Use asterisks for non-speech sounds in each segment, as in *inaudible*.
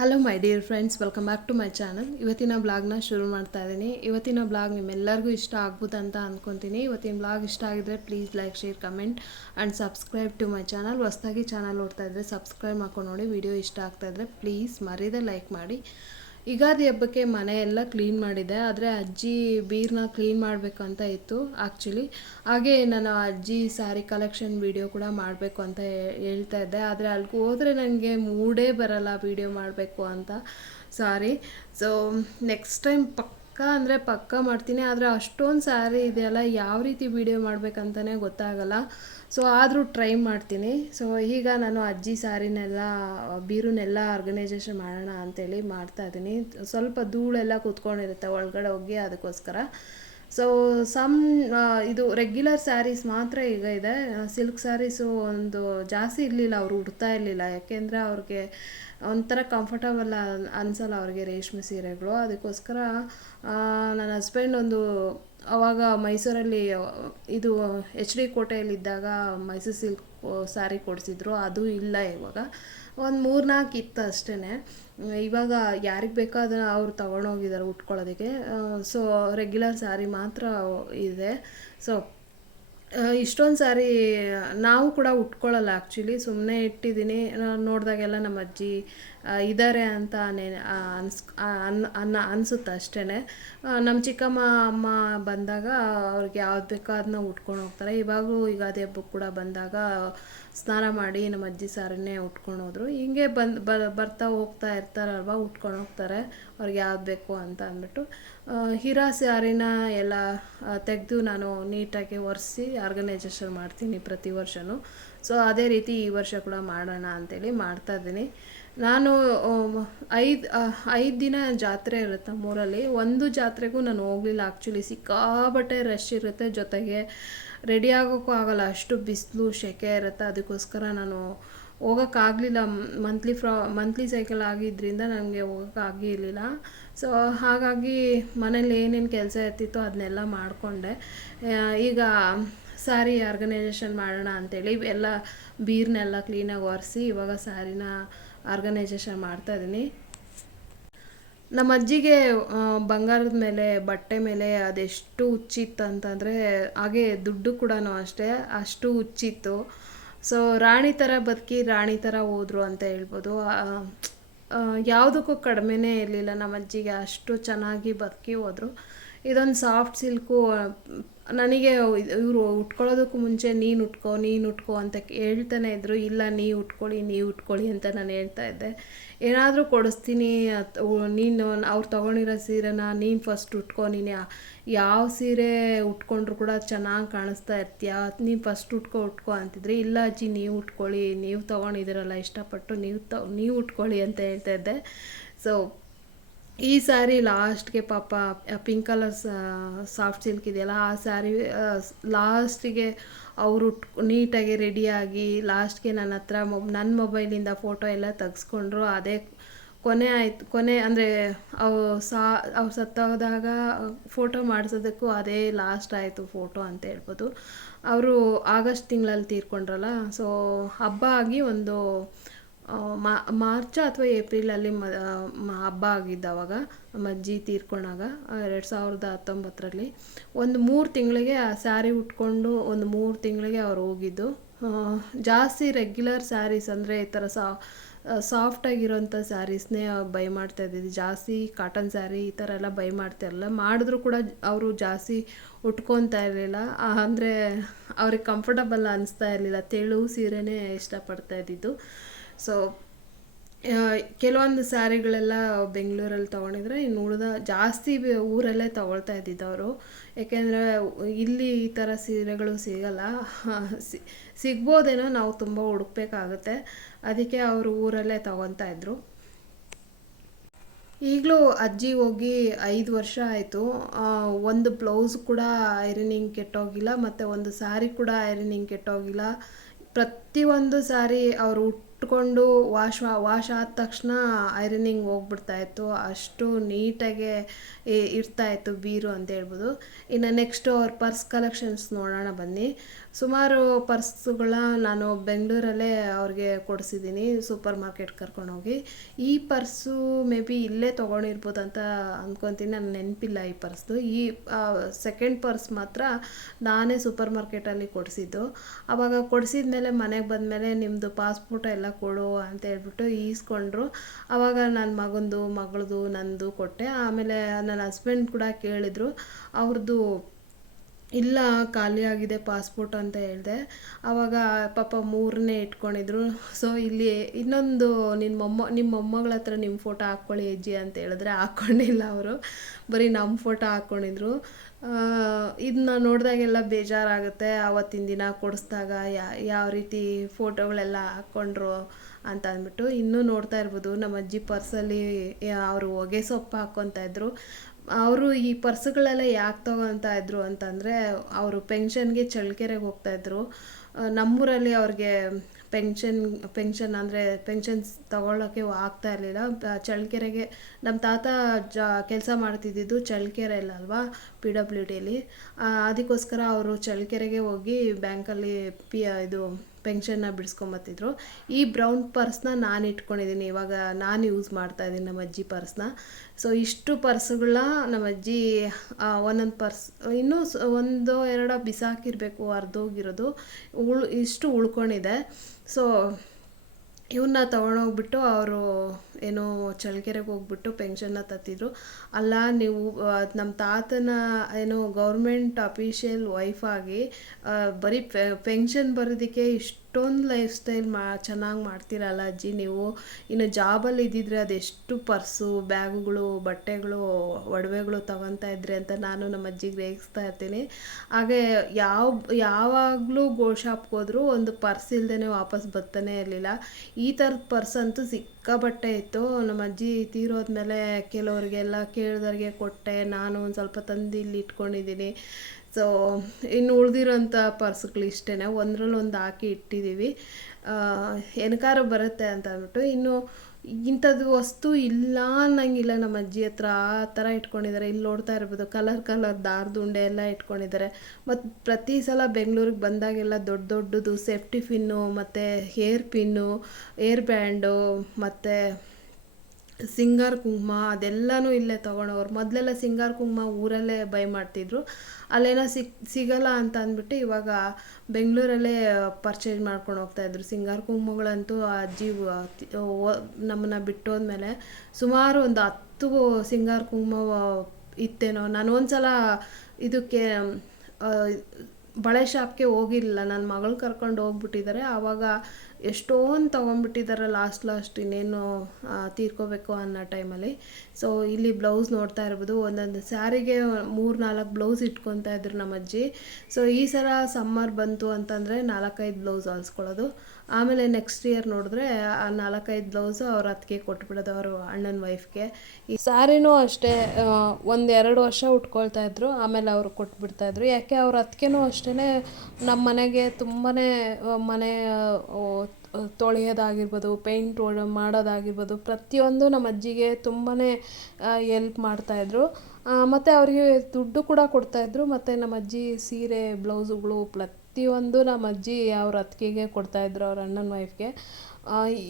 Hello my dear friends welcome back to my channel ಇವತ್ತಿನ ಬ್ಲಾಗ್ನ ಶುರು ಮಾಡ್ತಾ ಇದ್ದೀನಿ. ಇವತ್ತಿನ ಬ್ಲಾಗ್ ನಿಮ್ಮೆಲ್ಲರಿಗೂ ಇಷ್ಟ ಆಗ್ಬೋದು ಅಂತ ಅಂದ್ಕೊತೀನಿ ಇವತ್ತಿನ ಬ್ಲಾಗ್ ಇಷ್ಟ ಆಗಿದ್ರೆ please like share comment and subscribe to my channel ಹೊಸ್ದಾಗಿ ಚಾನಲ್ ನೋಡ್ತಾ ಇದ್ದರೆ ಸಬ್ಸ್ಕ್ರೈಬ್ ಮಾಡ್ಕೊಂಡು ನೋಡಿ. ವಿಡಿಯೋ ಇಷ್ಟ ಆಗ್ತಾಯಿದ್ರೆ ಪ್ಲೀಸ್ ಮರೀದೆ ಲೈಕ್ ಮಾಡಿ. ಯುಗಾದಿ ಹಬ್ಬಕ್ಕೆ ಮನೆಯೆಲ್ಲ ಕ್ಲೀನ್ ಮಾಡಿದೆ. ಆದರೆ ಅಜ್ಜಿ ಬೀರ್ನ ಕ್ಲೀನ್ ಮಾಡಬೇಕು ಅಂತ ಇತ್ತು ಆ್ಯಕ್ಚುಲಿ ಹಾಗೆ ನಾನು ಅಜ್ಜಿ ಸ್ಯಾರಿ ಕಲೆಕ್ಷನ್ ವಿಡಿಯೋ ಕೂಡ ಮಾಡಬೇಕು ಅಂತ ಹೇಳ್ತಾ ಇದ್ದೆ. ಆದರೆ ಅಲ್ಲಿಗೆ ಹೋದರೆ ನನಗೆ ಮೂಡೇ ಬರಲ್ಲ ವಿಡಿಯೋ ಮಾಡಬೇಕು ಅಂತ ಸಾರಿ ಸೊ ನೆಕ್ಸ್ಟ್ ಟೈಮ್ ಪಕ್ಕ ಅಂದರೆ ಪಕ್ಕ ಮಾಡ್ತೀನಿ, ಆದರೆ ಅಷ್ಟೊಂದು ಸ್ಯಾರಿ ಇದೆಯಲ್ಲ, ಯಾವ ರೀತಿ ವಿಡಿಯೋ ಮಾಡಬೇಕಂತಲೇ ಗೊತ್ತಾಗಲ್ಲ. ಸೊ ಆದರೂ ಟ್ರೈ ಮಾಡ್ತೀನಿ. ಸೊ ಈಗ ನಾನು ಅಜ್ಜಿ ಸ್ಯಾರಿನೆಲ್ಲ ಬೀರುನೆಲ್ಲ ಆರ್ಗನೈಸೇಷನ್ ಮಾಡೋಣ ಅಂತೇಳಿ ಮಾಡ್ತಾ ಇದ್ದೀನಿ. ಸ್ವಲ್ಪ ಧೂಳೆಲ್ಲ ಕೂತ್ಕೊಂಡಿರುತ್ತೆ ಒಳಗಡೆ ಹೋಗಿ ಅದಕ್ಕೋಸ್ಕರ. ಸೊ ಸಮ್ ಇದು ರೆಗ್ಯುಲರ್ ಸ್ಯಾರೀಸ್ ಮಾತ್ರ ಈಗ ಇದೆ. ಸಿಲ್ಕ್ ಸ್ಯಾರೀಸು ಒಂದು ಜಾಸ್ತಿ ಇರಲಿಲ್ಲ, ಅವರು ಉಡ್ತಾ ಇರಲಿಲ್ಲ. ಯಾಕೆಂದರೆ ಅವ್ರಿಗೆ ಒಂಥರ ಕಂಫರ್ಟಬಲ್ ಅನ್ಸಲ್ಲ ಅವ್ರಿಗೆ ರೇಷ್ಮೆ ಸೀರೆಗಳು. ಅದಕ್ಕೋಸ್ಕರ ನನ್ನ ಹಸ್ಬೆಂಡ್ ಒಂದು ಅವಾಗ ಮೈಸೂರಲ್ಲಿ, ಇದು ಎಚ್ ಡಿ ಕೋಟೆಯಲ್ಲಿದ್ದಾಗ ಮೈಸೂರು ಸಿಲ್ಕ್ ಸ್ಯಾರಿ ಕೊಡಿಸಿದ್ರು. ಅದು ಇಲ್ಲ ಇವಾಗ. ಒಂದು ಮೂರ್ನಾಲ್ಕು ಇತ್ತು ಅಷ್ಟೇ ಇವಾಗ ಯಾರಿಗೆ ಬೇಕೋ ಅದನ್ನು ಅವ್ರು ತೊಗೊಂಡೋಗಿದ್ದಾರೆ ಉಟ್ಕೊಳ್ಳೋದಕ್ಕೆ. ಸೊ ರೆಗ್ಯುಲರ್ ಸ್ಯಾರಿ ಮಾತ್ರ ಇದೆ. ಸೊ ಇಷ್ಟೊಂದು ಸಾರಿ ನಾವು ಕೂಡ ಉಟ್ಕೊಳ್ಳಲ್ಲ ಆ್ಯಕ್ಚುಲಿ ಸುಮ್ಮನೆ ಇಟ್ಟಿದ್ದೀನಿ. ನೋಡಿದಾಗೆಲ್ಲ ನಮ್ಮ ಅಜ್ಜಿ ಇದ್ದಾರೆ ಅಂತ ನೆ ಅನ್ಸ್ ಅನ್ನ ಅನ್, ಅನ್ನ ಅನಿಸುತ್ತೆ ಅಷ್ಟೇ ನಮ್ಮ ಚಿಕ್ಕಮ್ಮ, ಅಮ್ಮ ಬಂದಾಗ ಅವ್ರಿಗೆ ಯಾವ್ದು ಬೇಕೋ ಅದನ್ನ ಉಟ್ಕೊಂಡು ಹೋಗ್ತಾರೆ. ಇವಾಗಲೂ ಯುಗಾದಿ ಹಬ್ಬಕ್ಕೆ ಕೂಡ ಬಂದಾಗ ಸ್ನಾನ ಮಾಡಿ ನಮ್ಮ ಅಜ್ಜಿ ಸಾರನ್ನೇ ಉಟ್ಕೊಂಡು ಹೋದರು. ಹಿಂಗೆ ಬಂದು ಬರ್ತಾ ಹೋಗ್ತಾ ಇರ್ತಾರಲ್ವ, ಉಟ್ಕೊಂಡು ಹೋಗ್ತಾರೆ. ಅವ್ರಿಗೆ ಯಾವ್ದು ಬೇಕು ಅಂತ ಅಂದ್ಬಿಟ್ಟು. ಹೀರಾ ಸ್ಯಾರಿನ ಎಲ್ಲ ತೆಗೆದು ನಾನು ನೀಟಾಗಿ ಒರೆಸಿ ಆರ್ಗನೈಜೇಷನ್ ಮಾಡ್ತೀನಿ ಪ್ರತಿ ವರ್ಷವೂ ಸೊ ಅದೇ ರೀತಿ ಈ ವರ್ಷ ಕೂಡ ಮಾಡೋಣ ಅಂತೇಳಿ ಮಾಡ್ತಾ ಇದ್ದೀನಿ. ನಾನು ಐದು ಐದು ದಿನ ಜಾತ್ರೆ ಇರುತ್ತೆ ಮೂರಲ್ಲಿ. ಒಂದು ಜಾತ್ರೆಗೂ ನಾನು ಹೋಗಲಿಲ್ಲ. ಆ್ಯಕ್ಚುಲಿ ಸಿಕ್ಕಾಬಟ್ಟೆ ರಶ್ ಇರುತ್ತೆ. ಜೊತೆಗೆ ರೆಡಿ ಆಗೋಕ್ಕೂ ಆಗೋಲ್ಲ. ಅಷ್ಟು ಬಿಸಿಲು, ಸೆಕೆ ಇರುತ್ತೆ. ಅದಕ್ಕೋಸ್ಕರ ನಾನು ಹೋಗೋಕ್ಕಾಗಲಿಲ್ಲ. ಮಂತ್ಲಿ ಫ್ರಾ ಮಂತ್ಲಿ ಸೈಕಲ್ ಆಗಿದ್ದರಿಂದ ನನಗೆ ಹೋಗೋಕ್ಕಾಗಿರಲಿಲ್ಲ ಸೊ ಹಾಗಾಗಿ ಮನೇಲಿ ಏನೇನು ಕೆಲಸ ಇರ್ತಿತ್ತೋ ಅದನ್ನೆಲ್ಲ ಮಾಡಿಕೊಂಡೆ. ಈಗ ಸ್ಯಾರಿ ಆರ್ಗನೈಸೇಷನ್ ಮಾಡೋಣ ಅಂತೇಳಿ ಎಲ್ಲ ಬೀರ್ನೆಲ್ಲ ಕ್ಲೀನಾಗಿ ಒರೆಸಿ ಇವಾಗ ಸ್ಯಾರಿನ ಆರ್ಗನೈಸೇಷನ್ ಮಾಡ್ತಾ ಇದ್ದೀನಿ ನಮ್ಮ ಅಜ್ಜಿಗೆ ಬಂಗಾರದ ಮೇಲೆ, ಬಟ್ಟೆ ಮೇಲೆ ಅದೆಷ್ಟು ಹುಚ್ಚಿತ್ತು ಅಂತಂದರೆ ಹಾಗೆ ದುಡ್ಡು ಕೂಡ ಅಷ್ಟೇ. ಅಷ್ಟು ಹುಚ್ಚಿತ್ತು ಸೊ ರಾಣಿ ಥರ ಬದುಕಿ ರಾಣಿ ಥರ ಹೋದ್ರು ಅಂತ ಹೇಳ್ಬೋದು. ಯಾವುದಕ್ಕೂ ಕಡಿಮೆನೇ ಇರಲಿಲ್ಲ. ನಮ್ಮ ಅಜ್ಜಿಗೆ ಅಷ್ಟು ಚೆನ್ನಾಗಿ ಬದುಕಿ ಹೋದರು. ಇದೊಂದು ಸಾಫ್ಟ್ ಸಿಲ್ಕು ನನಗೆ ಇವರು ಉಟ್ಕೊಳ್ಳೋದಕ್ಕೂ ಮುಂಚೆ ನೀನು ಉಟ್ಕೋ ನೀನು ಉಟ್ಕೋ ಅಂತ ಹೇಳ್ತಾನೆ ಇದ್ದರು ಇಲ್ಲ ನೀ ಉಟ್ಕೊಳ್ಳಿ ನೀವು ಉಟ್ಕೊಳ್ಳಿ ಅಂತ ನಾನು ಹೇಳ್ತಾ ಇದ್ದೆ. ಏನಾದರೂ ಕೊಡಿಸ್ತೀನಿ ನೀನು ಅವ್ರು ತೊಗೊಂಡಿರೋ ಸೀರೆನ ನೀನು ಫಸ್ಟ್ ಉಟ್ಕೋ, ನೀನು ಯಾವ ಸೀರೆ ಉಟ್ಕೊಂಡ್ರು ಕೂಡ ಚೆನ್ನಾಗಿ ಕಾಣಿಸ್ತಾ ಇರ್ತೀಯ ನೀನು ಫಸ್ಟ್ ಉಟ್ಕೋ ಉಟ್ಕೋ ಅಂತಿದ್ರೆ. ಇಲ್ಲ ಅಜ್ಜಿ ನೀವು ಉಟ್ಕೊಳ್ಳಿ, ನೀವು ತೊಗೊಂಡಿದ್ದೀರಲ್ಲ, ಇಷ್ಟಪಟ್ಟು ನೀವು ತ ನೀವು ಉಟ್ಕೊಳ್ಳಿ ಅಂತ ಹೇಳ್ತಾ ಇದ್ದೆ. ಸೊ ಈ ಸ್ಯಾರಿ ಲಾಸ್ಟ್ಗೆ ಪಾಪ ಪಿಂಕ್ ಕಲರ್ ಸಾಫ್ಟ್ ಸಿಲ್ಕ್ ಇದೆಯಲ್ಲ, ಆ ಸ್ಯಾರಿ ಲಾಸ್ಟಿಗೆ ಅವರು ನೀಟಾಗಿ ರೆಡಿಯಾಗಿ ಲಾಸ್ಟ್ಗೆ ನನ್ನ ಹತ್ರ ಮೊಬ್ ನನ್ನ ಮೊಬೈಲಿಂದ ಫೋಟೋ ಎಲ್ಲ ತೆಗೆಸ್ಕೊಂಡ್ರು. ಅದೇ ಕೊನೆ ಆಯ್ತು, ಕೊನೆ ಅಂದರೆ ಅವು ಸಾ ಅವು ಸತ್ತೋದಾಗ ಫೋಟೋ ಮಾಡಿಸೋದಕ್ಕೂ ಅದೇ ಲಾಸ್ಟ್ ಆಯಿತು ಫೋಟೋ ಅಂತ ಹೇಳ್ಬೋದು. ಅವರು ಆಗಸ್ಟ್ ತಿಂಗಳಲ್ಲಿ ತೀರ್ಕೊಂಡ್ರಲ್ಲ ಸೊ ಹಬ್ಬ ಆಗಿ ಒಂದು ಮಾರ್ಚ್ ಅಥವಾ ಏಪ್ರಿಲಲ್ಲಿ ಮ ಹಬ್ಬ ಆಗಿದ್ದು ಅವಾಗ, ನಮ್ಮ ಅಜ್ಜಿ ತೀರ್ಕೊಂಡಾಗ ಎರಡು ಸಾವಿರದ ಹತ್ತೊಂಬತ್ತರಲ್ಲಿ ಒಂದು ಮೂರು ತಿಂಗಳಿಗೆ ಆ ಸ್ಯಾರಿ ಉಟ್ಕೊಂಡು ಒಂದು ಮೂರು ತಿಂಗಳಿಗೆ ಅವ್ರು ಹೋಗಿದ್ದು. ಜಾಸ್ತಿ ರೆಗ್ಯುಲರ್ ಸ್ಯಾರೀಸ್ ಅಂದರೆ ಈ ಥರ ಸಾ ಸಾಫ್ಟಾಗಿರೋಂಥ ಸ್ಯಾರೀಸ್ನೇ ಬೈ ಮಾಡ್ತಾ ಇದ್ದಿದ್ದು. ಜಾಸ್ತಿ ಕಾಟನ್ ಸ್ಯಾರಿ ಈ ಥರ ಎಲ್ಲ ಬೈ ಮಾಡ್ತಾ ಇರಲಿಲ್ಲ. ಮಾಡಿದ್ರು ಕೂಡ ಅವರು ಜಾಸ್ತಿ ಉಟ್ಕೊತಾ ಇರಲಿಲ್ಲ. ಅಂದರೆ ಅವ್ರಿಗೆ ಕಂಫರ್ಟಬಲ್ ಅನಿಸ್ತಾ ಇರಲಿಲ್ಲ. ತೆಳು ಸೀರೆನೇ ಇಷ್ಟಪಡ್ತಾ ಇದ್ದಿದ್ದು. ಸೊ ಕೆಲವೊಂದು ಸ್ಯಾರಿಗಳೆಲ್ಲ ಬೆಂಗಳೂರಲ್ಲಿ ತೊಗೊಂಡಿದ್ರೆ ಇನ್ನು ಉಳಿದ ಜಾಸ್ತಿ ಊರಲ್ಲೇ ತೊಗೊಳ್ತಾ ಇದ್ದಿದ್ದು ಅವರು. ಏಕೆಂದರೆ ಇಲ್ಲಿ ಈ ಥರ ಸೀರೆಗಳು ಸಿಗಲ್ಲ. *laughs* ಸಿಗ್ಬೋದೇನೋ ನಾವು ತುಂಬ ಹುಡುಕ್ಬೇಕಾಗುತ್ತೆ. ಅದಕ್ಕೆ ಅವರು ಊರಲ್ಲೇ ತೊಗೊತಾ ಇದ್ದರು ಈಗಲೂ ಅಜ್ಜಿ ಹೋಗಿ ಐದು ವರ್ಷ ಆಯಿತು. ಒಂದು ಬ್ಲೌಸ್ ಕೂಡ ಐರನಿಂಗ್ ಕೆಟ್ಟೋಗಿಲ್ಲ, ಮತ್ತು ಒಂದು ಸ್ಯಾರಿ ಕೂಡ ಐರನಿಂಗ್ ಕೆಟ್ಟೋಗಿಲ್ಲ. ಪ್ರತಿಯೊಂದು ಸಾರಿ ಅವರು ಉಟ್ಕೊಂಡು ವಾಶ್ ವಾಶ್ ಆದ ತಕ್ಷಣ ಐರನಿಂಗ್ ಹೋಗ್ಬಿಡ್ತಾ ಇತ್ತು. ಅಷ್ಟು ನೀಟಾಗೆ ಇರ್ತಾ ಇತ್ತು ಬೀರು ಅಂತ ಹೇಳ್ಬೋದು. ಇನ್ನು ನೆಕ್ಸ್ಟ್ ಅವ್ರ ಪರ್ಸ್ ಕಲೆಕ್ಷನ್ಸ್ ನೋಡೋಣ ಬನ್ನಿ. ಸುಮಾರು ಪರ್ಸ್ಗಳ ನಾನು ಬೆಂಗಳೂರಲ್ಲೇ ಅವ್ರಿಗೆ ಕೊಡಿಸಿದ್ದೀನಿ ಸೂಪರ್ ಮಾರ್ಕೆಟ್ ಕರ್ಕೊಂಡೋಗಿ ಈ ಪರ್ಸು ಮೇ ಬಿ ಇಲ್ಲೇ ತೊಗೊಂಡಿರ್ಬೋದು ಅಂತ ಅಂದ್ಕೊತೀನಿ ನನ್ನ ನೆನಪಿಲ್ಲ ಈ ಪರ್ಸ್ದು ಈ ಸೆಕೆಂಡ್ ಪರ್ಸ್ ಮಾತ್ರ ನಾನೇ ಸೂಪರ್ ಮಾರ್ಕೆಟಲ್ಲಿ ಕೊಡಿಸಿದ್ದು. ಆವಾಗ ಕೊಡಿಸಿದ ಮೇಲೆ ಮನೆಗೆ ಬಂದಮೇಲೆ ನಿಮ್ಮದು ಪಾಸ್ಪೋರ್ಟ್ ಎಲ್ಲ ಕೊಡು ಅಂತ ಹೇಳ್ಬಿಟ್ಟು ಈಸ್ಕೊಂಡ್ರು. ಆವಾಗ ನನ್ನ ಮಗಂದು, ಮಗಳದು ನಂದು ಕೊಟ್ಟೆ. ಆಮೇಲೆ ನನ್ನ ಹಸ್ಬೆಂಡ್ ಕೂಡ ಕೇಳಿದರು ಅವ್ರದ್ದು ಇಲ್ಲ ಖಾಲಿ ಆಗಿದೆ ಪಾಸ್ಪೋರ್ಟ್ ಅಂತ ಹೇಳಿದೆ. ಆವಾಗ ಪಾಪ ಮೂರನೇ ಇಟ್ಕೊಂಡಿದ್ರು. ಸೊ ಇಲ್ಲಿ ಇನ್ನೊಂದು ನಿನ್ನ ಮೊಮ್ಮ ನಿಮ್ಮ ಮೊಮ್ಮಗಳ ಹತ್ರ ನಿಮ್ಮ ಫೋಟೋ ಹಾಕ್ಕೊಳ್ಳಿ ಅಜ್ಜಿ ಅಂತ ಹೇಳಿದ್ರೆ ಹಾಕ್ಕೊಂಡಿಲ್ಲ ಅವರು. ಬರೀ ನಮ್ಮ ಫೋಟೋ ಹಾಕ್ಕೊಂಡಿದ್ರು. ಇದನ್ನ ನೋಡಿದಾಗೆಲ್ಲ ಬೇಜಾರಾಗುತ್ತೆ. ಆವತ್ತಿನ ದಿನ ಕೊಡಿಸ್ದಾಗ ಯಾವ ರೀತಿ ಫೋಟೋಗಳೆಲ್ಲ ಹಾಕ್ಕೊಂಡ್ರು ಅಂತ ಅಂದ್ಬಿಟ್ಟು ಇನ್ನೂ ನೋಡ್ತಾ ಇರ್ಬೋದು. ನಮ್ಮ ಅಜ್ಜಿ ಪರ್ಸಲ್ಲಿ ಅವರು ಹೊಗೆ ಸೊಪ್ಪು ಹಾಕ್ಕೊತಾ ಇದ್ರು. ಅವರು ಈ ಪರ್ಸ್ಗಳೆಲ್ಲ ಯಾಕೆ ತೊಗೊತಾ ಇದ್ರು ಅಂತಂದರೆ, ಅವರು ಪೆನ್ಷನ್ಗೆ ಚಳ್ಳಕೆರೆಗೆ ಹೋಗ್ತಾಯಿದ್ರು. ನಮ್ಮೂರಲ್ಲಿ ಅವ್ರಿಗೆ ಪೆನ್ಷನ್ ಪೆನ್ಷನ್ ಅಂದರೆ ಪೆನ್ಷನ್ಸ್ ತಗೊಳ್ಳೋಕ್ಕೆ ಆಗ್ತಾ ಇರಲಿಲ್ಲ. ಚಳ್ಳಕೆರೆಗೆ ನಮ್ಮ ತಾತ ಜ, ಕೆಲಸ ಮಾಡ್ತಿದ್ದಿದ್ದು ಚಳ್ಳಕೆರೆಯಲ್ಲಲ್ವಾ ಪಿ ಡಬ್ಲ್ಯೂ ಡಿಲಿ ಅದಕ್ಕೋಸ್ಕರ ಅವರು ಚಳ್ಳಕೆರೆಗೆ ಹೋಗಿ ಬ್ಯಾಂಕಲ್ಲಿ ಪಿ, ಇದು ಪೆನ್ಷನ್ನ ಬಿಡಿಸ್ಕೊಂಬತ್ತಿದ್ರು. ಈ ಬ್ರೌನ್ ಪರ್ಸ್ನ ನಾನು ಇಟ್ಕೊಂಡಿದ್ದೀನಿ. ಇವಾಗ ನಾನು ಯೂಸ್ ಮಾಡ್ತಾ ಇದ್ದೀನಿ ನಮ್ಮ ಅಜ್ಜಿ ಪರ್ಸ್ನ. ಸೊ, ಇಷ್ಟು ಪರ್ಸ್ಗಳನ್ನ ನಮ್ಮ ಅಜ್ಜಿ ಒಂದೊಂದು ಪರ್ಸ್, ಇನ್ನೂ ಒಂದು ಎರಡೋ ಬಿಸಾಕಿರಬೇಕು, ಅರ್ಧೋಗಿರೋದು, ಉಳ್, ಇಷ್ಟು ಉಳ್ಕೊಂಡಿದೆ. ಸೊ ಇವನ್ನ ತೊಗೊಂಡೋಗ್ಬಿಟ್ಟು ಅವರು ಏನೋ ಚಳ್ಳಕೆರೆಗೆ ಹೋಗ್ಬಿಟ್ಟು ಪೆನ್ಷನ್ನ ತತ್ತಿದ್ರು. ಅಲ್ಲ, ನೀವು ನಮ್ಮ ತಾತನ ಏನೋ ಗೌರ್ಮೆಂಟ್ ಅಫಿಷಿಯಲ್ ವೈಫಾಗಿ ಬರೀ ಪೆನ್ಷನ್ ಬರೋದಕ್ಕೆ ಇಷ್ಟೊಂದು ಲೈಫ್ ಸ್ಟೈಲ್ ಮಾ, ಚೆನ್ನಾಗಿ ಮಾಡ್ತೀರಲ್ಲ ಅಜ್ಜಿ ನೀವು. ಇನ್ನು ಜಾಬಲ್ಲಿ ಇದ್ದಿದ್ರೆ ಅದೆಷ್ಟು ಪರ್ಸು, ಬ್ಯಾಗುಗಳು, ಬಟ್ಟೆಗಳು, ಒಡವೆಗಳು ತಗೊತಾ ಇದ್ರಿ ಅಂತ ನಾನು ನಮ್ಮ ಅಜ್ಜಿಗೆ ರೇಗಿಸ್ತಾ ಇರ್ತೀನಿ. ಹಾಗೆ ಯಾವ, ಯಾವಾಗಲೂ ಗೋ ಶಾಪ್ಗೆ ಹೋದರೂ ಒಂದು ಪರ್ಸ್ ಇಲ್ಲದೇ ವಾಪಸ್ ಬರ್ತಾನೆ ಇರಲಿಲ್ಲ. ಈ ಥರದ ಪರ್ಸ್ ಅಂತೂ ಸಿಕ್ಕಾಬಟ್ಟೆ ಇತ್ತು. ನಮ್ಮ ಅಜ್ಜಿ ತೀರೋದ್ಮೇಲೆ ಕೆಲವರಿಗೆಲ್ಲ ಕೇಳಿದವ್ರಿಗೆ ಕೊಟ್ಟೆ. ನಾನು ಒಂದು ಸ್ವಲ್ಪ ತಂದು ಇಲ್ಲಿ ಇಟ್ಕೊಂಡಿದ್ದೀನಿ. ಸೊ, ಇನ್ನು ಉಳಿದಿರೋಂಥ ಪರ್ಸ್ಗಳು ಇಷ್ಟೇ ಒಂದ್ರಲ್ಲಿ ಒಂದು ಹಾಕಿ ಇಟ್ಟಿದ್ದೀವಿ. ಏನಕ್ಕಾರು ಬರುತ್ತೆ ಅಂತ ಅಂದ್ಬಿಟ್ಟು. ಇನ್ನು ಇಂಥದ್ದು ವಸ್ತು ಇಲ್ಲ ಅನ್ನಂಗಿಲ್ಲ. ನಮ್ಮ ಅಜ್ಜಿ ಹತ್ರ ಆ ಥರ ಇಟ್ಕೊಂಡಿದ್ದಾರೆ. ಇಲ್ಲಿ ನೋಡ್ತಾ ಇರ್ಬೋದು, ಕಲರ್ ಕಲರ್ ದಾರದುಂಡೆ ಎಲ್ಲ ಇಟ್ಕೊಂಡಿದ್ದಾರೆ. ಮತ್ತು ಪ್ರತಿ ಸಲ ಬೆಂಗಳೂರಿಗೆ ಬಂದಾಗೆಲ್ಲ ದೊಡ್ಡ ದೊಡ್ಡದು ಸೇಫ್ಟಿ ಪಿನ್ನು ಮತ್ತು ಹೇರ್ ಪಿನ್ನು ಏರ್ ಬ್ಯಾಂಡು, ಮತ್ತು ಸಿಂಗಾರ್ ಕುಂಕುಮ ಅದೆಲ್ಲನೂ ಇಲ್ಲೇ ತೊಗೊಂಡೋರು ಮೊದಲೆಲ್ಲ ಸಿಂಗಾರ್ ಕುಂಕುಮ ಊರಲ್ಲೇ ಬೈ ಮಾಡ್ತಿದ್ರು. ಅಲ್ಲೇನೋ ಸಿಕ್ ಸಿಗಲ್ಲ ಅಂತ ಅಂದ್ಬಿಟ್ಟು ಇವಾಗ ಬೆಂಗಳೂರಲ್ಲೇ ಪರ್ಚೇಸ್ ಮಾಡ್ಕೊಂಡು ಹೋಗ್ತಾಯಿದ್ರು ಸಿಂಗಾರ್ ಕುಂಕುಮಗಳಂತೂ ಅಜ್ಜಿ ನಮ್ಮನ್ನು ಬಿಟ್ಟೋದ್ಮೇಲೆ ಸುಮಾರು ಒಂದು ಹತ್ತು ಸಿಂಗಾರ್ ಕುಂಕುಮ ಇತ್ತೇನೋ. ನಾನು ಒಂದು ಸಲ ಇದಕ್ಕೆ ಬಳೆ ಶಾಪ್ಗೆ ಹೋಗಿರಲಿಲ್ಲ. ನನ್ನ ಮಗಳು ಕರ್ಕೊಂಡು ಹೋಗ್ಬಿಟ್ಟಿದ್ದಾರೆ ಆವಾಗ ಎಷ್ಟೊಂದು ತೊಗೊಂಡ್ಬಿಟ್ಟಿದ್ದಾರೆ ಲಾಸ್ಟ್ ಲಾಸ್ಟ್ ಇನ್ನೇನು ತೀರ್ಕೋಬೇಕು ಅನ್ನೋ ಟೈಮಲ್ಲಿ. ಸೊ ಇಲ್ಲಿ ಬ್ಲೌಸ್ ನೋಡ್ತಾ ಇರ್ಬೋದು. ಒಂದೊಂದು ಸ್ಯಾರಿಗೆ ಮೂರು ನಾಲ್ಕು ಬ್ಲೌಸ್ ಇಟ್ಕೊತಾ ಇದ್ರು ನಮ್ಮ ಅಜ್ಜಿ. ಸೊ ಈ ಸಲ ಸಮ್ಮರ್ ಬಂತು ಅಂತಂದರೆ ನಾಲ್ಕೈದು ಬ್ಲೌಸ್ ಹೊಲ್ಸ್ಕೊಳ್ಳೋದು. ಆಮೇಲೆ ನೆಕ್ಸ್ಟ್ ಇಯರ್ ನೋಡಿದ್ರೆ ಆ ನಾಲ್ಕೈದು ಬ್ಲೌಸು ಅವ್ರ ಅತ್ತಿಗೆ ಕೊಟ್ಬಿಡೋದು ಅವರು ಅಣ್ಣನ ವೈಫ್ಗೆ ಈ ಸ್ಯಾರಿನೂ ಅಷ್ಟೇ ಒಂದು ಎರಡು ವರ್ಷ ಉಟ್ಕೊಳ್ತಾ ಇದ್ರು, ಆಮೇಲೆ ಅವರು ಕೊಟ್ಬಿಡ್ತಾಯಿದ್ರು ಯಾಕೆ ಅವ್ರ ಅತ್ತಿಗೆನೂ ಅಷ್ಟೇ ನಮ್ಮ ಮನೆಗೆ ತುಂಬಾ ಮನೆ ತೊಳೆಯೋದಾಗಿರ್ಬೋದು ಪೇಂಟ್ ಮಾಡೋದಾಗಿರ್ಬೋದು, ಪ್ರತಿಯೊಂದು ನಮ್ಮ ಅಜ್ಜಿಗೆ ತುಂಬಾ ಎಲ್ಪ್ ಮಾಡ್ತಾಯಿದ್ರು ಮತ್ತು ಅವರಿಗೆ ದುಡ್ಡು ಕೂಡ ಕೊಡ್ತಾಯಿದ್ರು ಮತ್ತು ನಮ್ಮ ಅಜ್ಜಿ ಸೀರೆ ಬ್ಲೌಸುಗಳು ಪ್ರತಿಯೊಂದು ನಮ್ಮ ಅಜ್ಜಿ ಅವ್ರ ಅತ್ತಿಗೆಗೆ ಕೊಡ್ತಾಯಿದ್ರು ಅವ್ರ ಅಣ್ಣನ ವೈಫ್ಗೆ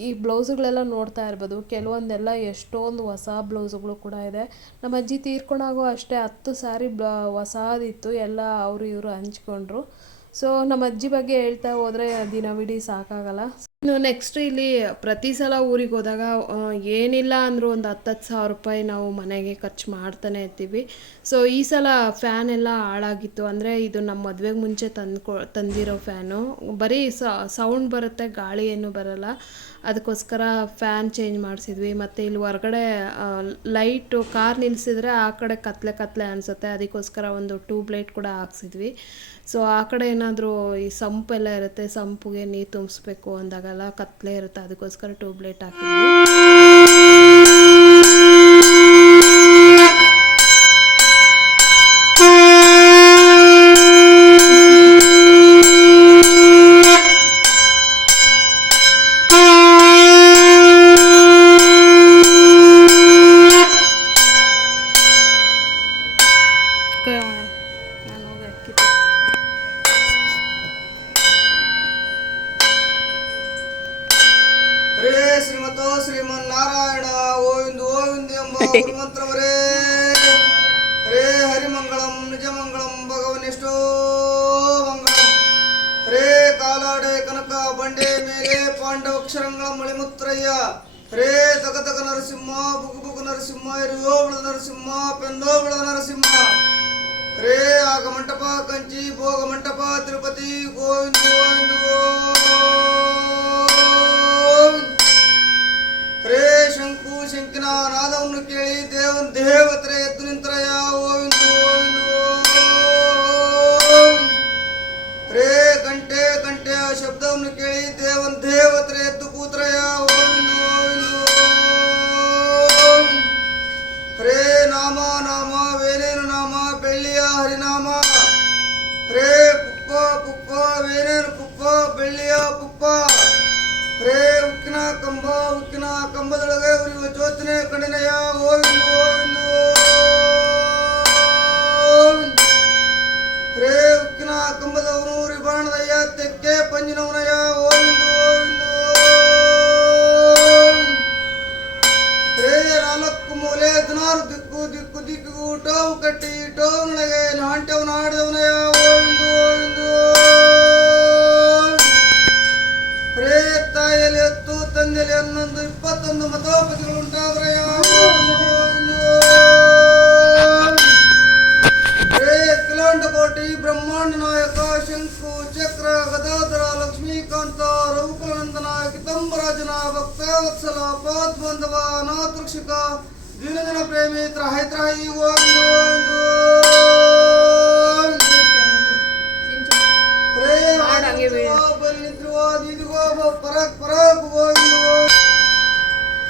ಈ ಬ್ಲೌಸುಗಳೆಲ್ಲ ನೋಡ್ತಾ ಇರ್ಬೋದು. ಕೆಲವೊಂದೆಲ್ಲ ಎಷ್ಟೊಂದು ಹೊಸ ಬ್ಲೌಸುಗಳು ಕೂಡ ಇದೆ. ನಮ್ಮ ಅಜ್ಜಿ ತೀರ್ಕೊಂಡಾಗೋ ಅಷ್ಟೇ ಹತ್ತು ಸಾರಿ ಬ್ಲ, ಹೊಸಾದಿತ್ತು. ಎಲ್ಲ ಅವರು ಇವರು ಹಂಚ್ಕೊಂಡ್ರು. ಸೊ ನಮ್ಮ ಅಜ್ಜಿ ಬಗ್ಗೆ ಹೇಳ್ತಾ ಹೋದರೆ ದಿನವಿಡೀ ಸಾಕಾಗಲ್ಲ. ನೆಕ್ಸ್ಟ್ ಇಲ್ಲಿ ಪ್ರತಿ ಸಲ ಊರಿಗೆ ಹೋದಾಗ ಏನಿಲ್ಲ ಅಂದರೂ ಒಂದು ಹತ್ತತ್ತು ಸಾವಿರ ರೂಪಾಯಿ ನಾವು ಮನೆಗೆ ಖರ್ಚು ಮಾಡ್ತಾನೆ ಇರ್ತೀವಿ. ಸೊ ಈ ಸಲ ಫ್ಯಾನ್ ಎಲ್ಲ ಹಾಳಾಗಿತ್ತು. ಅಂದರೆ ಇದು ನಮ್ಮ ಮದುವೆಗೆ ಮುಂಚೆ ತಂದ್ಕೊ, ತಂದಿರೋ ಫ್ಯಾನು ಬರೀ ಸೌಂಡ್ ಬರುತ್ತೆ, ಗಾಳಿ ಏನು ಬರಲ್ಲ. ಅದಕ್ಕೋಸ್ಕರ ಫ್ಯಾನ್ ಚೇಂಜ್ ಮಾಡಿಸಿದ್ವಿ. ಮತ್ತು ಇಲ್ಲಿ ಹೊರಗಡೆ ಲೈಟು ಕಾರ್ ನಿಲ್ಲಿಸಿದ್ರೆ ಆ ಕಡೆ ಕತ್ಲೆ ಕತ್ಲೆ ಅನಿಸುತ್ತೆ. ಅದಕ್ಕೋಸ್ಕರ ಒಂದು ಟ್ಯೂಬ್ ಲೈಟ್ ಕೂಡ ಹಾಕ್ಸಿದ್ವಿ. ಸೊ ಆ ಕಡೆ ಏನಾದರೂ ಈ ಸಂಪೆಲ್ಲ ಇರುತ್ತೆ, ಸಂಪಿಗೆ ನೀರು ತುಂಬಿಸ್ಬೇಕು ಅಂದಾಗೆಲ್ಲ ಕತ್ಲೆ ಇರುತ್ತೆ ಅದಕ್ಕೋಸ್ಕರ ಟ್ಯೂಬ್ಲೈಟ್ ಹಾಕಿದ್ವಿ ಹರೇ ಆಗ ಮಂಟಪ ಕಂಚಿ ಭೋಗ ಮಂಟಪ ತಿರುಪತಿ ಗೋವಿಂದ ಗೋವಿಂದ ಗೋವಿಂದ. ಹರೇ ಶಂಕು ಶಂಕಿನ ನಾದವನ್ನು ಕೇಳಿ ದೇವನ್ ದೇವತರ ಎದ್ದು ನಿಂತರಯ ಗೋವಿಂದ ಗೋವಿಂದ ಗೋವಿಂದ. ಹರೇ ಗಂಟೆ ಗಂಟೆಯ ಶಬ್ದವನ್ನು ಕೇಳಿ ದೇವನ್ ದೇವತರ ಎದ್ದು ಕೂತ್ರಯ ವೇನೇನು ಪುಪ್ಪ ಬೆಳ್ಳಿಯ ಪುಪ್ಪ ಹರೇ ಉಕ್ಕಿನ ಕಂಬ, ಉಕ್ಕಿನ ಕಂಬದೊಳಗೆ ಉರಿಯುವ ಜ್ಯೋತಿನ ಕಣಿನೆಯ ಗೋವಿಂದ ಗೋವಿಂದ. ಹರೇ ಉಕ್ಕಿನ ಕಂಬದವನು ರಿಬಾಣದಯ್ಯ, ತೆಕ್ಕೆ ಪಂಜಿನವನಯ ಗೋವಿಂದ ಗೋವಿಂದ. ಹೇ ನಾಲ್ಕು ಮೂಲೆ ಹದಿನಾರು ದಿಕ್ಕು ದಿಕ್ಕು ದಿಕ್ಕು ಟೋವು ಕಟ್ಟಿ ಟೋವ್ನೊಳಗೆ ನಾಂಟವನ ಆಡಿದವನಯ ಗೋವಿಂದ ಗೋವಿಂದ ಗೋವಿಂದ. ಹರೇ ತಾಯಿಯಲ್ಲಿ ಹತ್ತು ತಂದೆಯಲ್ಲಿ ಹನ್ನೊಂದು, ಇಪ್ಪತ್ತೊಂದು ಮತೋಪತಿಗಳು ಉಂಟಾದ್ರೆ. ಹೇ ಅಖಿಲಾಂಡ ಕೋಟಿ, ಬ್ರಹ್ಮಾಂಡ ನಾಯಕ, ಶಂಕು, ಚಕ್ರ, ಗದಾಧರ, ಲಕ್ಷ್ಮೀಕಾಂತ ರಘುಕುಲನಂದನ ಕಿತಂಬರಾಜನ, ಭಕ್ತ, ವತ್ಸಲ ಪಾದ್ಬಂಧವ ಅನಾಥೃಕ್ಷಿಕ ದಿನದಿನ ಪ್ರೇಮಿ, ತ್ರಾಹಿ ತ್ರಾಹಿ ಗೋವಿಂದ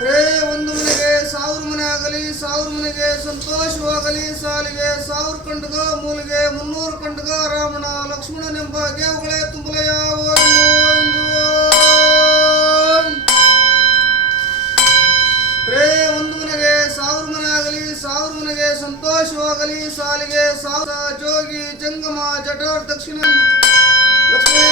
ಹರೇ ಒಂದು ಮನೆಗೆ ಸಾವಿರ ಮನೆ ಆಗಲಿ, ಸಾವಿರ ಮನೆಗೆ ಸಂತೋಷವಾಗಲಿ, ಸಾಲಿಗೆ ಸಾವಿರ ಕಂಡಗ, ಮೂಲಿಗೆ ಮುನ್ನೂರು ಕಂಡಗ ರಾವಣ ಲಕ್ಷ್ಮಣನೆಂಬ ಗೇವುಗಳೇ ತುಂಬಲೆಯ ರೇ, ಒಂದು ಮನೆಗೆ ಸಾವಿರ ಮನೆ ಆಗಲಿ, ಸಾವಿರ ಮನೆಗೆ ಸಂತೋಷವಾಗಲಿ, ಸಾಲಿಗೆ ಸಾವಿರ ಜೋಗಿ, ಜಂಗಮ, ಜಠರ್, ದಕ್ಷಿಣ ಲಕ್ಷ್ಮೀ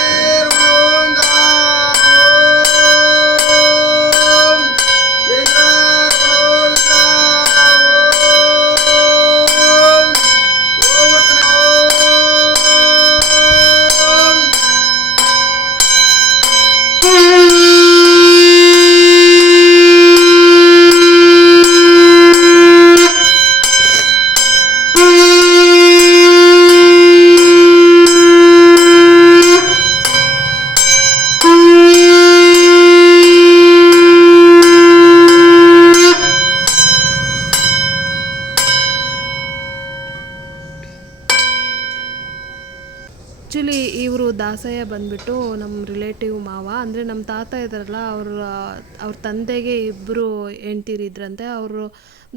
ನಮ್ಮ ತಾತ ಇದ್ದಾರಲ್ಲ ಅವ್ರ ಅವ್ರ ತಂದೆಗೆ ಇಬ್ಬರು ಹೆಂಡ್ತಿರಿದ್ರಂತೆ ಅವರು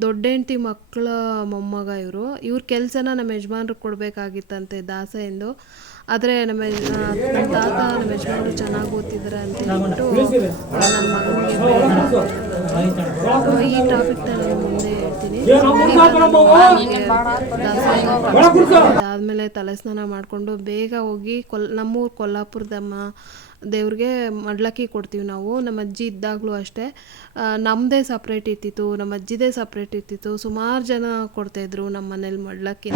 ದೊಡ್ಡ ಹೆಂಡ್ತಿ ಮಕ್ಕಳ ಮೊಮ್ಮಗ ಇವರು. ಇವ್ರ ಕೆಲಸನ ನಮ್ಮ ಯಜಮಾನ್ರಿಗೆ ಕೊಡಬೇಕಾಗಿತ್ತಂತೆ ದಾಸಯ್ಯಂದು ಆದರೆ ನಮ್ಮ ನಮ್ಮ ತಾತ ನಮ್ಮ ಯಜಮಾನರು ಚೆನ್ನಾಗಿ ಓದ್ತಿದ್ದಾರೆ ಅಂತ ಹೇಳ್ಬಿಟ್ಟು ನನ್ನ ಮಗನಿಗೆ ಈ ಟಾಪಿಕ್ ನಾನು ಮುಂದೆ ಹೇಳ್ತೀನಿ. ಅದಾದಮೇಲೆ ತಲೆ ಸ್ನಾನ ಮಾಡಿಕೊಂಡು ಬೇಗ ಹೋಗಿ ಕೊಲ್ ನಮ್ಮೂರು ಕೊಲ್ಲಾಪುರದಮ್ಮ ದೇವ್ರಿಗೆ ಮಡ್ಲಕ್ಕಿ ಕೊಡ್ತೀವಿ ನಾವು. ನಮ್ಮ ಅಜ್ಜಿ ಇದ್ದಾಗಲೂ ಅಷ್ಟೇ. ನಮ್ಮದೇ ಸಪ್ರೇಟ್ ಇರ್ತಿತ್ತು, ನಮ್ಮ ಅಜ್ಜಿದೇ ಸಪ್ರೇಟ್ ಇರ್ತಿತ್ತು. ಸುಮಾರು ಜನ ಕೊಡ್ತಾಯಿದ್ರು ನಮ್ಮ ಮನೇಲಿ ಮಡ್ಲಕ್ಕಿ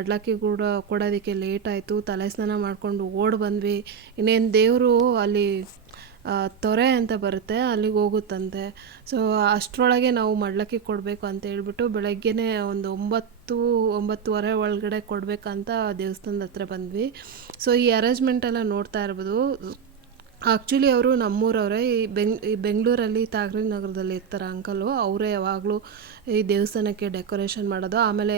ಮಡ್ಲಕ್ಕಿ ಕೂಡ ಕೊಡೋದಕ್ಕೆ ಲೇಟ್ ಆಯಿತು. ತಲೆ ಸ್ನಾನ ಮಾಡಿಕೊಂಡು ಓಡ್ ಬಂದ್ವಿ. ಇನ್ನೇನು ದೇವರು ಅಲ್ಲಿ ತೊರೆ ಅಂತ ಬರುತ್ತೆ, ಅಲ್ಲಿಗೆ ಹೋಗುತ್ತಂತೆ. ಸೊ ಅಷ್ಟರೊಳಗೆ ನಾವು ಮಡ್ಲಕ್ಕಿ ಕೊಡಬೇಕು ಅಂತ ಹೇಳ್ಬಿಟ್ಟು ಬೆಳಗ್ಗೆನೇ ಒಂದು ಒಂಬತ್ತು, ಒಂಬತ್ತುವರೆ ಒಳಗಡೆ ಕೊಡಬೇಕಂತ ದೇವಸ್ಥಾನದ ಹತ್ರ ಬಂದ್ವಿ. ಸೊ ಈ ಅರೇಂಜ್ಮೆಂಟ್ ಎಲ್ಲ ನೋಡ್ತಾ ಇರ್ಬೋದು. ಆ್ಯಕ್ಚುಲಿ ಅವರು ನಮ್ಮೂರವರೇ, ಈ ಬೆಂಗ್, ಈ ಬೆಂಗಳೂರಲ್ಲಿ ತಾಗ್ರಿ ನಗರದಲ್ಲಿ ಇರ್ತಾರೆ ಅಂಕಲು ಅವರೇ ಯಾವಾಗಲೂ ಈ ದೇವಸ್ಥಾನಕ್ಕೆ ಡೆಕೋರೇಷನ್ ಮಾಡೋದು. ಆಮೇಲೆ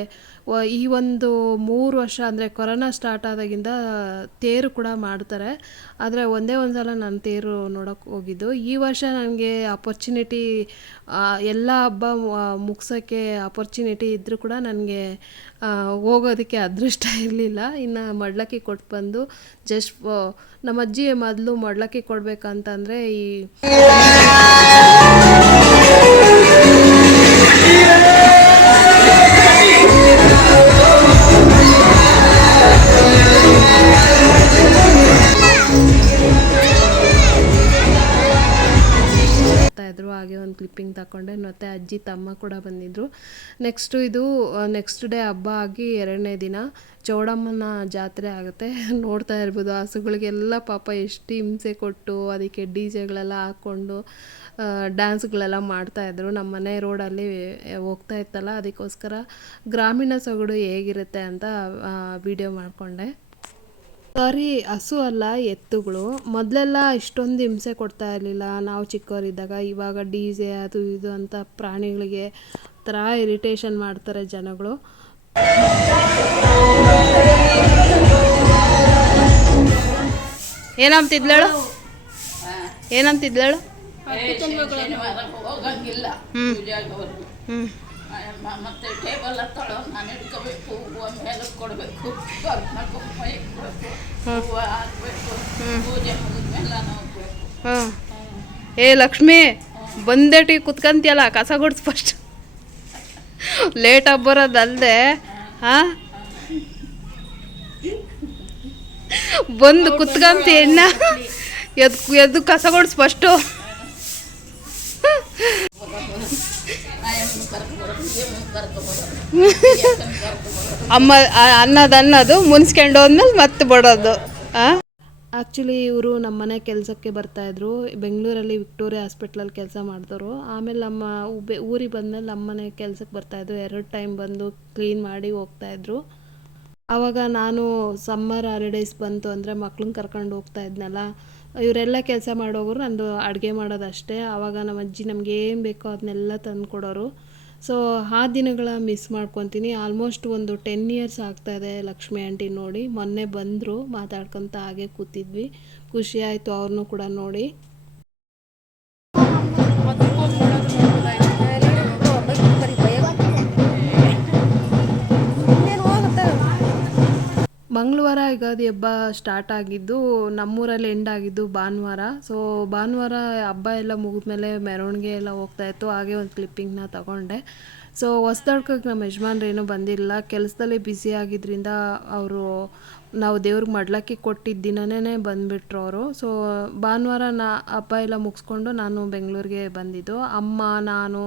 ಈ ಒಂದು ಮೂರು ವರ್ಷ ಅಂದರೆ ಕೊರೋನಾ ಸ್ಟಾರ್ಟ್ ಆದಾಗಿಂದ ತೇರು ಕೂಡ ಮಾಡ್ತಾರೆ. ಆದರೆ ಒಂದೇ ಒಂದು ಸಲ ನಾನು ತೇರು ನೋಡೋಕ್ಕೆ ಹೋಗಿದ್ದು. ಈ ವರ್ಷ ನನಗೆ ಅಪರ್ಚುನಿಟಿ ಎಲ್ಲ ಹಬ್ಬ ಮುಗ್ಸೋಕ್ಕೆ ಅಪರ್ಚುನಿಟಿ ಇದ್ದರೂ ಕೂಡ ನನಗೆ ಹೋಗೋದಕ್ಕೆ ಅದೃಷ್ಟ ಇರಲಿಲ್ಲ. ಇನ್ನು ಮಡ್ಲಕ್ಕಿ ಕೊಟ್ಟು ಬಂದು ಜಸ್ಟ್ ನಮ್ಮ ಅಜ್ಜಿ ಮೊದಲು ಮಡ್ಲಕ್ಕಿ ಕೊಡಬೇಕಂತಂದರೆ ಈ ಕ್ಲಿಪ್ಪಿಂಗ್ ತಗೊಂಡೆ, ಮತ್ತು ಅಜ್ಜಿ ತಮ್ಮ ಕೂಡ ಬಂದಿದ್ದರು ನೆಕ್ಸ್ಟು ಇದು ನೆಕ್ಸ್ಟ್ ಡೇ ಹಬ್ಬ ಆಗಿ ಎರಡನೇ ದಿನ ಚೌಡಮ್ಮನ ಜಾತ್ರೆ ಆಗುತ್ತೆ. *laughs* ನೋಡ್ತಾ ಇರ್ಬೋದು, ಹಸುಗಳಿಗೆಲ್ಲ ಪಾಪ ಎಷ್ಟು ಹಿಂಸೆ ಕೊಟ್ಟು, ಅದಕ್ಕೆ ಡಿ ಜೆಗಳೆಲ್ಲ ಹಾಕ್ಕೊಂಡು ಡ್ಯಾನ್ಸ್ಗಳೆಲ್ಲ ಮಾಡ್ತಾಯಿದ್ರು ನಮ್ಮ ಮನೆ ರೋಡಲ್ಲಿ ಹೋಗ್ತಾ ಇತ್ತಲ್ಲ, ಅದಕ್ಕೋಸ್ಕರ ಗ್ರಾಮೀಣ ಸೊಗಡು ಹೇಗಿರುತ್ತೆ ಅಂತ ವಿಡಿಯೋ ಮಾಡಿಕೊಂಡೆ. ಸಾರಿ ಹಸು ಅಲ್ಲ ಎತ್ತುಗಳು. ಮೊದಲೆಲ್ಲ ಇಷ್ಟೊಂದು ಹಿಂಸೆ ಕೊಡ್ತಾ ಇರಲಿಲ್ಲ. ನಾವು ಚಿಕ್ಕವರಿದ್ದಾಗ ಇವಾಗ ಡಿ ಜೆ ಅದು ಇದು ಅಂತ ಪ್ರಾಣಿಗಳಿಗೆ ಥರ ಇರಿಟೇಷನ್ ಮಾಡ್ತಾರೆ ಜನಗಳು. ಏನಂತಿದ್ಲೇಳು ಏನಂತಿದ್ಲೇಳು ಹ್ಞೂ ಹ್ಞೂ ಮತ್ತೆ ಟೇಬಲ್ ಹತ್ತಳು ನಾನು ಹಿಡ್ಕೋಬೇಕು ಹೂವು ಮೇಲೆ ಕೊಡಬೇಕು ಕೊಡಬೇಕು ಹೂವು ಹಾಕ್ಬೇಕು ಪೂಜೆ ಮುಗಿದ್ಮೇಲೆ ನಾನು ಹೋಗ್ಬೇಕು. ಹಾಂ ಏ ಲಕ್ಷ್ಮಿ ಬಂದೇಟಿ ಕುತ್ಕಂತಿಯಲ್ಲ ಕಸ ಗುಡ್ಸ್ ಫಸ್ಟ್ ಲೇಟಾಗಿ ಬರೋದಲ್ದೆ ಹಾಂ? ಬಂದು ಕುತ್ಕಂತಿ ಎಣ್ಣ ಎದ್ ಎದ್ದು ಕಸ ಗುಡ್ಸ್ ಫಸ್ಟು *laughs* ಅಮ್ಮ ಅನ್ನೋದು ಅನ್ನೋದು, ಮುನ್ಸ್ಕೊಂಡು ಹೋದ್ಮೇಲೆ ಮತ್ತೆ ಬಿಡೋದು. ಆ್ಯಕ್ಚುಲಿ ಇವರು ನಮ್ಮ ಮನೆ ಕೆಲಸಕ್ಕೆ ಬರ್ತಾಯಿದ್ರು ಬೆಂಗಳೂರಲ್ಲಿ ವಿಕ್ಟೋರಿಯಾ ಹಾಸ್ಪಿಟ್ಲಲ್ಲಿ ಕೆಲಸ ಮಾಡಿದವರು. ಆಮೇಲೆ ನಮ್ಮ ಉಬೆ, ಊರಿಗೆ ಬಂದಮೇಲೆ ನಮ್ಮ ಮನೆ ಕೆಲಸಕ್ಕೆ ಬರ್ತಾಯಿದ್ರು ಎರಡು ಟೈಮ್ ಬಂದು ಕ್ಲೀನ್ ಮಾಡಿ ಹೋಗ್ತಾಯಿದ್ರು ಆವಾಗ ನಾನು ಸಮ್ಮರ್ ಹಾಲಿಡೇಸ್ ಬಂತು ಅಂದರೆ ಮಕ್ಳನ್ನ ಕರ್ಕೊಂಡು ಹೋಗ್ತಾ ಇದ್ನಲ್ಲ. ಇವರೆಲ್ಲ ಕೆಲಸ ಮಾಡೋರು ನಂದು ಅಡುಗೆ ಮಾಡೋದಷ್ಟೇ. ಆವಾಗ ನಮ್ಮ ಅಜ್ಜಿ ನಮ್ಗೆ ಏನು ಬೇಕೋ ಅದನ್ನೆಲ್ಲ ತಂದು ಕೊಡೋರು ಸೊ ಆ ದಿನಗಳ ಮಿಸ್ ಮಾಡ್ಕೊತೀನಿ. ಆಲ್ಮೋಸ್ಟ್ ಒಂದು ಟೆನ್ ಇಯರ್ಸ್ ಆಗ್ತಾಯಿದೆ ಲಕ್ಷ್ಮಿ ಆಂಟಿ ನೋಡಿ. ಮೊನ್ನೆ ಬಂದರು, ಮಾತಾಡ್ಕೊತ ಹಾಗೆ ಕೂತಿದ್ವಿ. ಖುಷಿ ಆಯಿತು ಅವ್ರನ್ನೂ ಕೂಡ ನೋಡಿ. ಮಂಗಳವಾರ ಯುಗಾದಿ ಹಬ್ಬ ಸ್ಟಾರ್ಟ್ ಆಗಿದ್ದು, ನಮ್ಮೂರಲ್ಲಿ ಎಂಡ್ ಆಗಿದ್ದು ಭಾನುವಾರ. ಸೊ ಭಾನುವಾರ ಹಬ್ಬ ಎಲ್ಲ ಮುಗಿದ್ಮೇಲೆ ಮೆರವಣಿಗೆ ಎಲ್ಲ ಹೋಗ್ತಾ ಇತ್ತು. ಹಾಗೆ ಒಂದು ಕ್ಲಿಪ್ಪಿಂಗ್ನ ತಗೊಂಡೆ. ಸೊ ಹೊಸ್ದಡ್ಕಕ್ಕೆ ನಮ್ಮ ಯಜಮಾನ್ರು ಏನೂ ಬಂದಿಲ್ಲ. ಕೆಲಸದಲ್ಲಿ ಬ್ಯುಸಿ ಆಗಿದ್ದರಿಂದ ಅವರು, ನಾವು ದೇವ್ರಿಗೆ ಮಡ್ಲಕ್ಕಿ ಕೊಟ್ಟಿದ್ದ ದಿನನೇ ಬಂದುಬಿಟ್ರು ಅವರು. ಸೊ ಭಾನುವಾರ ನಾ ಹಬ್ಬ ಎಲ್ಲ ಮುಗಿಸ್ಕೊಂಡು ನಾನು ಬೆಂಗಳೂರಿಗೆ ಬಂದಿದ್ದು. ಅಮ್ಮ, ನಾನು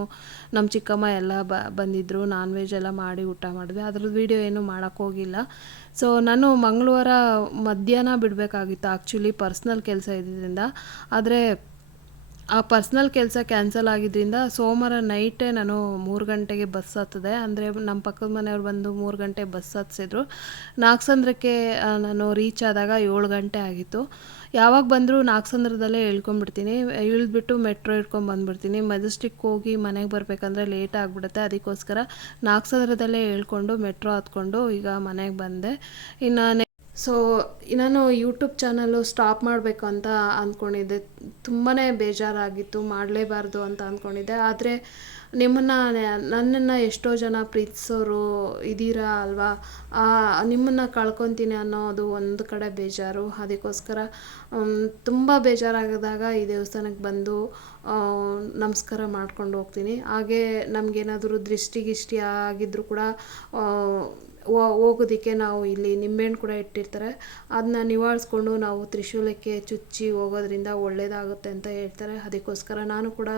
ನಮ್ಮ ಚಿಕ್ಕಮ್ಮ ಎಲ್ಲ ಬ ಬಂದಿದ್ದರು ನಾನ್ ವೆಜ್ ಎಲ್ಲ ಮಾಡಿ ಊಟ ಮಾಡಿದ್ವಿ. ಅದ್ರದ್ದು ವೀಡಿಯೋ ಏನೂ ಮಾಡೋಕ್ಕೋಗಿಲ್ಲ ಸೊ ನಾನು ಮಂಗಳವಾರ ಮಧ್ಯಾಹ್ನ ಬಿಡಬೇಕಾಗಿತ್ತು ಆ್ಯಕ್ಚುಲಿ ಪರ್ಸ್ನಲ್ ಕೆಲಸ ಇದ್ದಿದ್ದರಿಂದ ಆದರೆ ಆ ಪರ್ಸ್ನಲ್ ಕೆಲಸ ಕ್ಯಾನ್ಸಲ್ ಆಗಿದ್ದರಿಂದ ಸೋಮವಾರ ನೈಟೇ ನಾನು ಮೂರು ಗಂಟೆಗೆ ಬಸ್ ಹತ್ತದೆ. ಅಂದರೆ ನಮ್ಮ ಪಕ್ಕದ ಮನೆಯವ್ರು ಬಂದು ಮೂರು ಗಂಟೆ ಬಸ್ ಹತ್ತಿಸಿದ್ರು ನಾಗಸಂದ್ರಕ್ಕೆ ನಾನು ರೀಚ್ ಆದಾಗ ಏಳು ಗಂಟೆ ಆಗಿತ್ತು. ಯಾವಾಗ ಬಂದರೂ ನಾಗಸಂದ್ರದಲ್ಲೇ ಇಳ್ಕೊಂಡ್ಬಿಡ್ತೀನಿ ಇಳಿದ್ಬಿಟ್ಟು ಮೆಟ್ರೋ ಇಟ್ಕೊಂಡು ಬಂದ್ಬಿಡ್ತೀನಿ. ಮೆಜೆಸ್ಟಿಕ್ ಹೋಗಿ ಮನೆಗೆ ಬರಬೇಕಂದ್ರೆ ಲೇಟ್ ಆಗಿಬಿಡುತ್ತೆ. ಅದಕ್ಕೋಸ್ಕರ ನಾಗಸಂದ್ರದಲ್ಲೇ ಇಳ್ಕೊಂಡು ಮೆಟ್ರೋ ಹತ್ಕೊಂಡು ಈಗ ಮನೆಗೆ ಬಂದೆ. ಇನ್ನು ಸೊ ನಾನು ಯೂಟ್ಯೂಬ್ ಚಾನಲ್ಲು ಸ್ಟಾಪ್ ಮಾಡಬೇಕು ಅಂತ ಅಂದ್ಕೊಂಡಿದ್ದೆ ತುಂಬಾ ಬೇಜಾರಾಗಿತ್ತು, ಮಾಡಲೇಬಾರ್ದು ಅಂತ ಅಂದ್ಕೊಂಡಿದ್ದೆ ಆದರೆ ನಿಮ್ಮನ್ನು, ನನ್ನನ್ನು ಎಷ್ಟೋ ಜನ ಪ್ರೀತಿಸೋರು ಇದ್ದೀರಾ ಅಲ್ವಾ? ನಿಮ್ಮನ್ನು ಕಳ್ಕೊತೀನಿ ಅನ್ನೋದು ಒಂದು ಕಡೆ ಬೇಜಾರು. ಅದಕ್ಕೋಸ್ಕರ ತುಂಬ ಬೇಜಾರಾಗಿದಾಗ ಈ ದೇವಸ್ಥಾನಕ್ಕೆ ಬಂದು ನಮಸ್ಕಾರ ಮಾಡ್ಕೊಂಡು ಹೋಗ್ತೀನಿ. ಹಾಗೆ ನಮಗೇನಾದರೂ ದೃಷ್ಟಿಗಿಷ್ಟಿ ಆಗಿದ್ದರೂ ಕೂಡ ಹೋಗೋದಕ್ಕೆ ನಾವು ಇಲ್ಲಿ ನಿಂಬೆಹಣ್ಣು ಕೂಡ ಇಟ್ಟಿರ್ತಾರೆ. ಅದನ್ನ ನಿವಾಳಿಸ್ಕೊಂಡು ನಾವು ತ್ರಿಶೂಲಕ್ಕೆ ಚುಚ್ಚಿ ಹೋಗೋದ್ರಿಂದ ಒಳ್ಳೆಯದಾಗುತ್ತೆ ಅಂತ ಹೇಳ್ತಾರೆ. ಅದಕ್ಕೋಸ್ಕರ ನಾನು ಕೂಡ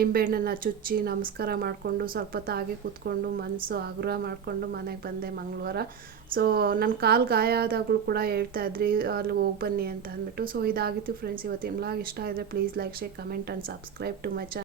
ನಿಂಬೆಹಣ್ಣನ್ನು ಚುಚ್ಚಿ ನಮಸ್ಕಾರ ಮಾಡಿಕೊಂಡು ಸ್ವಲ್ಪ ಹಾಗೆ ಕೂತ್ಕೊಂಡು ಮನಸ್ಸು ಆಗ್ರಹ ಮಾಡಿಕೊಂಡು ಮನೆಗೆ ಬಂದೆ ಮಂಗಳವಾರ. ಸೊ ನನ್ನ ಕಾಲು ಗಾಯ ಆದಾಗಲೂ ಕೂಡ ಹೇಳ್ತಾ ಇದ್ರಿ, ಅಲ್ಲಿ ಹೋಗಿ ಬನ್ನಿ ಅಂತ ಅಂದ್ಬಿಟ್ಟು. ಸೊ ಇದಾಗಿತ್ತು ಫ್ರೆಂಡ್ಸ್ ಇವತ್ತು ಬ್ಲಾಗ್ ಇಷ್ಟ ಆದರೆ please like share comment and subscribe to my channel